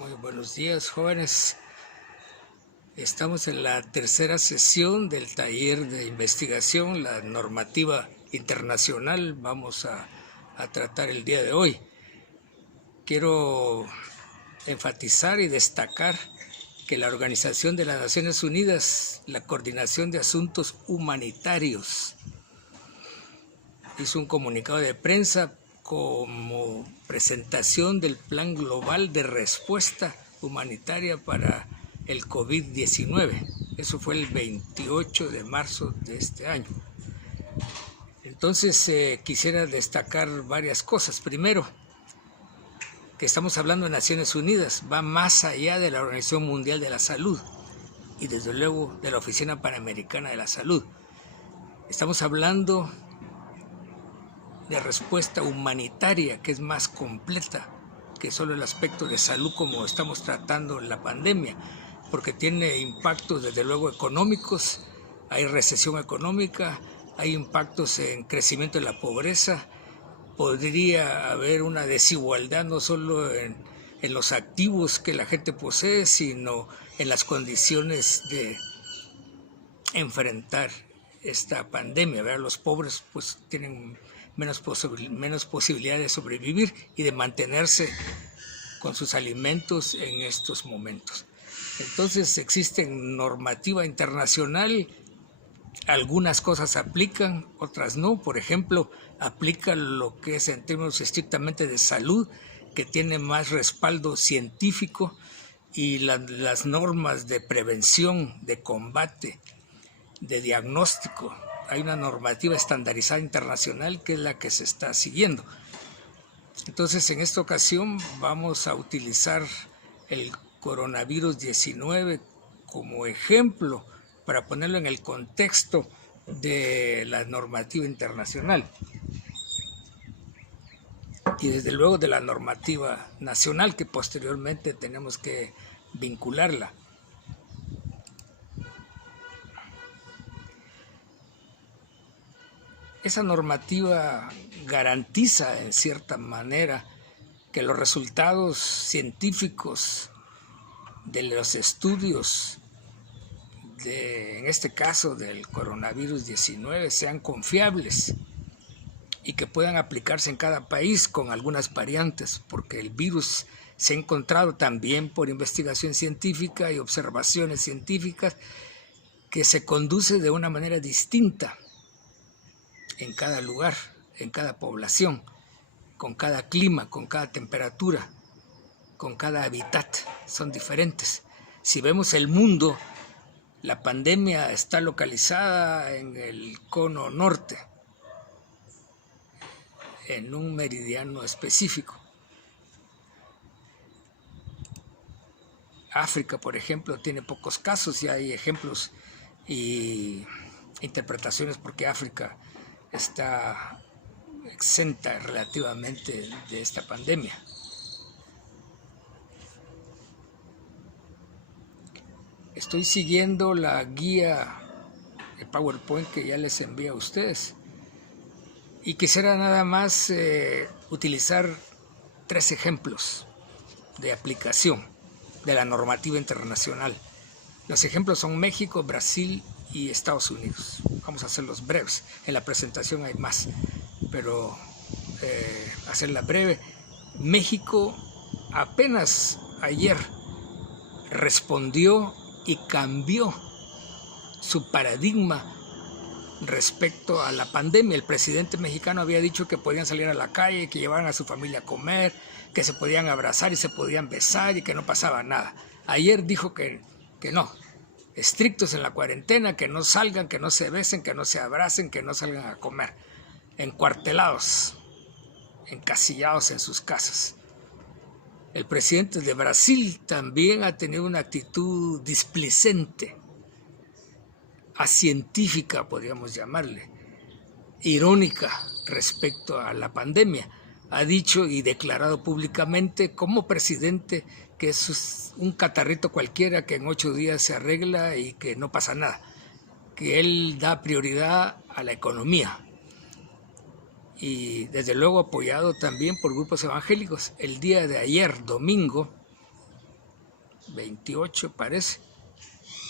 Muy buenos días, jóvenes. Estamos en la tercera sesión del taller de investigación, la normativa internacional. Vamos a tratar el día de hoy. Quiero enfatizar y destacar que la Organización de las Naciones Unidas, la Coordinación de Asuntos Humanitarios, hizo un comunicado de prensa como presentación del Plan Global de Respuesta Humanitaria para el COVID-19. Eso fue el 28 de marzo de este año. Entonces quisiera destacar varias cosas. Primero, que estamos hablando de Naciones Unidas, va más allá de la Organización Mundial de la Salud y desde luego de la Oficina Panamericana de la Salud. Estamos hablando de respuesta humanitaria, que es más completa que solo el aspecto de salud como estamos tratando la pandemia, porque tiene impactos desde luego económicos, hay recesión económica, hay impactos en crecimiento de la pobreza, podría haber una desigualdad no solo en los activos que la gente posee, sino en las condiciones de enfrentar esta pandemia, ¿verdad? Los pobres pues tienen menos posibilidad de sobrevivir y de mantenerse con sus alimentos en estos momentos. Entonces existe normativa internacional, algunas cosas aplican, otras no. Por ejemplo, aplica lo que es en términos estrictamente de salud, que tiene más respaldo científico, y las normas de prevención, de combate, de diagnóstico. Hay una normativa estandarizada internacional que es la que se está siguiendo. Entonces, en esta ocasión vamos a utilizar el coronavirus 19 como ejemplo para ponerlo en el contexto de la normativa internacional y desde luego de la normativa nacional, que posteriormente tenemos que vincularla. Esa normativa garantiza en cierta manera que los resultados científicos de los estudios en este caso del coronavirus 19 sean confiables y que puedan aplicarse en cada país con algunas variantes, porque el virus se ha encontrado también por investigación científica y observaciones científicas que se conduce de una manera distinta en cada lugar, en cada población, con cada clima, con cada temperatura, con cada hábitat, son diferentes. Si vemos el mundo, la pandemia está localizada en el cono norte, en un meridiano específico. África, por ejemplo, tiene pocos casos y hay ejemplos y interpretaciones porque África está exenta relativamente de esta pandemia. Estoy siguiendo la guía de PowerPoint que ya les envié a ustedes y quisiera nada más utilizar 3 ejemplos de aplicación de la normativa internacional. Los ejemplos son México, Brasil y Estados Unidos. Vamos a hacerlos breves. En la presentación hay más, pero hacerla breve. México apenas ayer respondió y cambió su paradigma respecto a la pandemia. El presidente mexicano había dicho que podían salir a la calle, que llevaran a su familia a comer, que se podían abrazar y se podían besar y que no pasaba nada. Ayer dijo que no, estrictos en la cuarentena, que no salgan, que no se besen, que no se abracen, que no salgan a comer, encuartelados, encasillados en sus casas. El presidente de Brasil también ha tenido una actitud displicente, acientífica podríamos llamarle, irónica respecto a la pandemia. Ha dicho y declarado públicamente como presidente que es un catarrito cualquiera que en 8 días se arregla y que no pasa nada, que él da prioridad a la economía. Y desde luego apoyado también por grupos evangélicos. El día de ayer, domingo, 28 parece,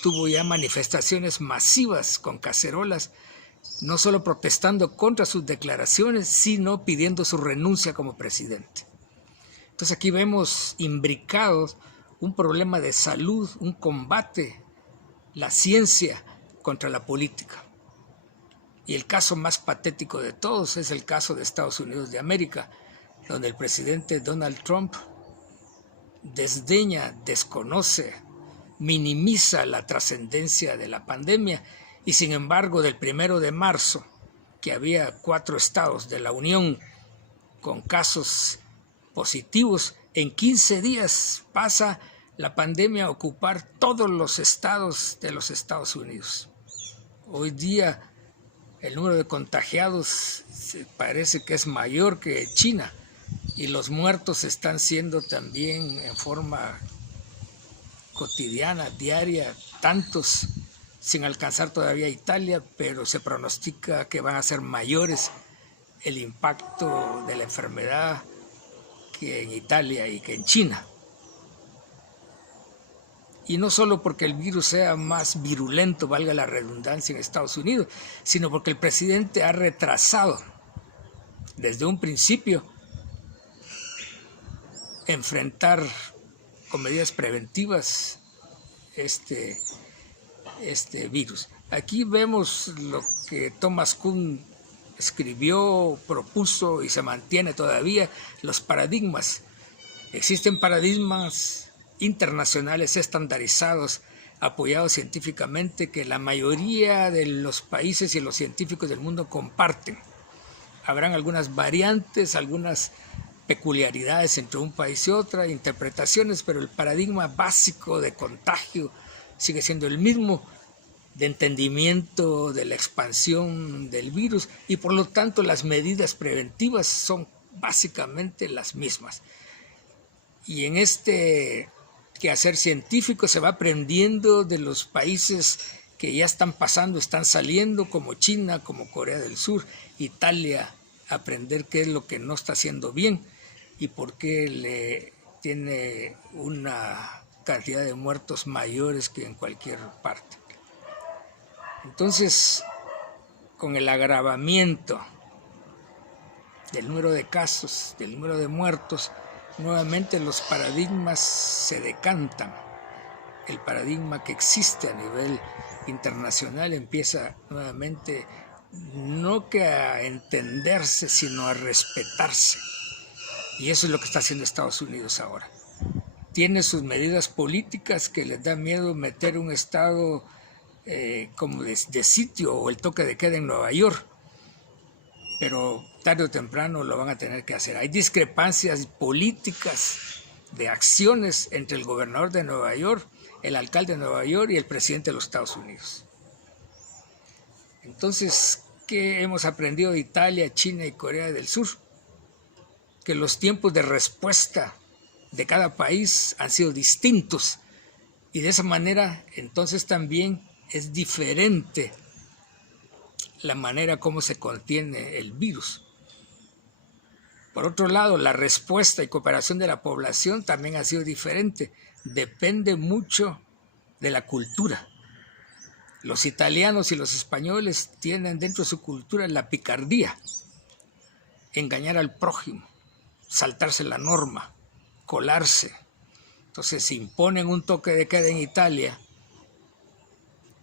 tuvo ya manifestaciones masivas con cacerolas, no solo protestando contra sus declaraciones, sino pidiendo su renuncia como presidente. Entonces aquí vemos imbricados un problema de salud, un combate, la ciencia contra la política. Y el caso más patético de todos es el caso de Estados Unidos de América, donde el presidente Donald Trump desdeña, desconoce, minimiza la trascendencia de la pandemia y sin embargo del 1 de marzo, que había 4 estados de la Unión con casos positivos, en 15 días pasa la pandemia a ocupar todos los estados de los Estados Unidos. Hoy día el número de contagiados parece que es mayor que China y los muertos están siendo también en forma cotidiana, diaria, tantos, sin alcanzar todavía Italia, pero se pronostica que van a ser mayores el impacto de la enfermedad que en Italia y que en China. Y no solo porque el virus sea más virulento, valga la redundancia, en Estados Unidos, sino porque el presidente ha retrasado desde un principio enfrentar con medidas preventivas este virus. Aquí vemos lo que Thomas Kuhn escribió, propuso y se mantiene todavía, los paradigmas. Existen paradigmas internacionales estandarizados, apoyados científicamente, que la mayoría de los países y los científicos del mundo comparten. Habrán algunas variantes, algunas peculiaridades entre un país y otra, interpretaciones, pero el paradigma básico de contagio sigue siendo el mismo, de entendimiento de la expansión del virus, y por lo tanto las medidas preventivas son básicamente las mismas. Y en este quehacer científico se va aprendiendo de los países que ya están pasando, están saliendo, como China, como Corea del Sur, Italia, aprender qué es lo que no está haciendo bien y por qué le tiene una cantidad de muertos mayores que en cualquier parte. Entonces, con el agravamiento del número de casos, del número de muertos, nuevamente los paradigmas se decantan. El paradigma que existe a nivel internacional empieza nuevamente no que a entenderse, sino a respetarse. Y eso es lo que está haciendo Estados Unidos ahora. Tiene sus medidas políticas que les da miedo meter un estado como de sitio o el toque de queda en Nueva York, pero tarde o temprano lo van a tener que hacer. Hay discrepancias políticas de acciones entre el gobernador de Nueva York, el alcalde de Nueva York y el presidente de los Estados Unidos. Entonces, ¿qué hemos aprendido de Italia, China y Corea del Sur? Que los tiempos de respuesta de cada país han sido distintos y de esa manera entonces también es diferente la manera como se contiene el virus. Por otro lado, la respuesta y cooperación de la población también ha sido diferente. Depende mucho de la cultura. Los italianos y los españoles tienen dentro de su cultura la picardía, engañar al prójimo, saltarse la norma, colarse. Entonces, si imponen un toque de queda en Italia,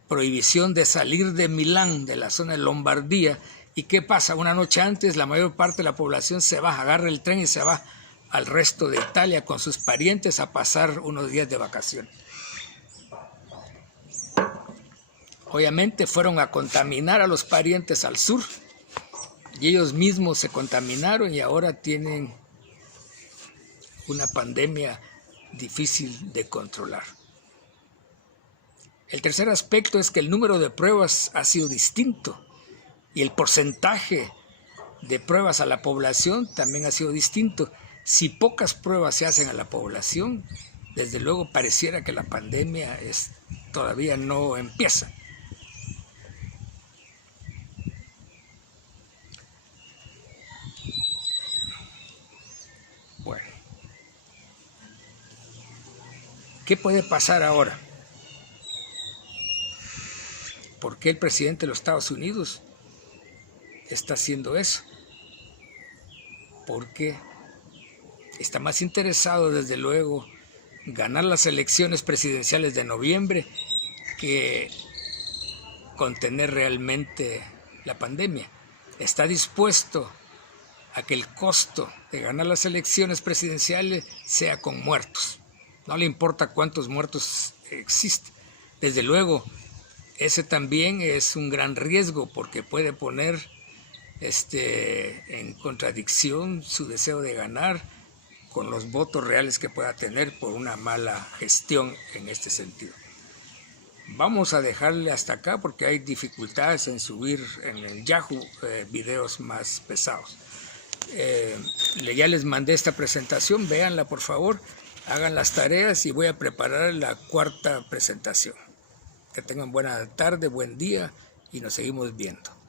prohibición de salir de Milán, de la zona de Lombardía, ¿y qué pasa? Una noche antes la mayor parte de la población se va, agarra el tren y se va al resto de Italia con sus parientes a pasar unos días de vacaciones. Obviamente fueron a contaminar a los parientes al sur y ellos mismos se contaminaron y ahora tienen una pandemia difícil de controlar. El tercer aspecto es que el número de pruebas ha sido distinto y el porcentaje de pruebas a la población también ha sido distinto. Si pocas pruebas se hacen a la población, desde luego pareciera que la pandemia todavía no empieza. Bueno, ¿Qué puede pasar ahora? ¿Por qué el presidente de los Estados Unidos está haciendo eso? Porque está más interesado, desde luego, ganar las elecciones presidenciales de noviembre que contener realmente la pandemia. Está dispuesto a que el costo de ganar las elecciones presidenciales sea con muertos. No le importa cuántos muertos existen. Desde luego, ese también es un gran riesgo porque puede poner en contradicción su deseo de ganar con los votos reales que pueda tener por una mala gestión en este sentido. Vamos a dejarle hasta acá porque hay dificultades en subir en el Yahoo videos más pesados. Ya les mandé esta presentación, véanla por favor, hagan las tareas y voy a preparar la cuarta presentación. Que tengan buena tarde, buen día y nos seguimos viendo.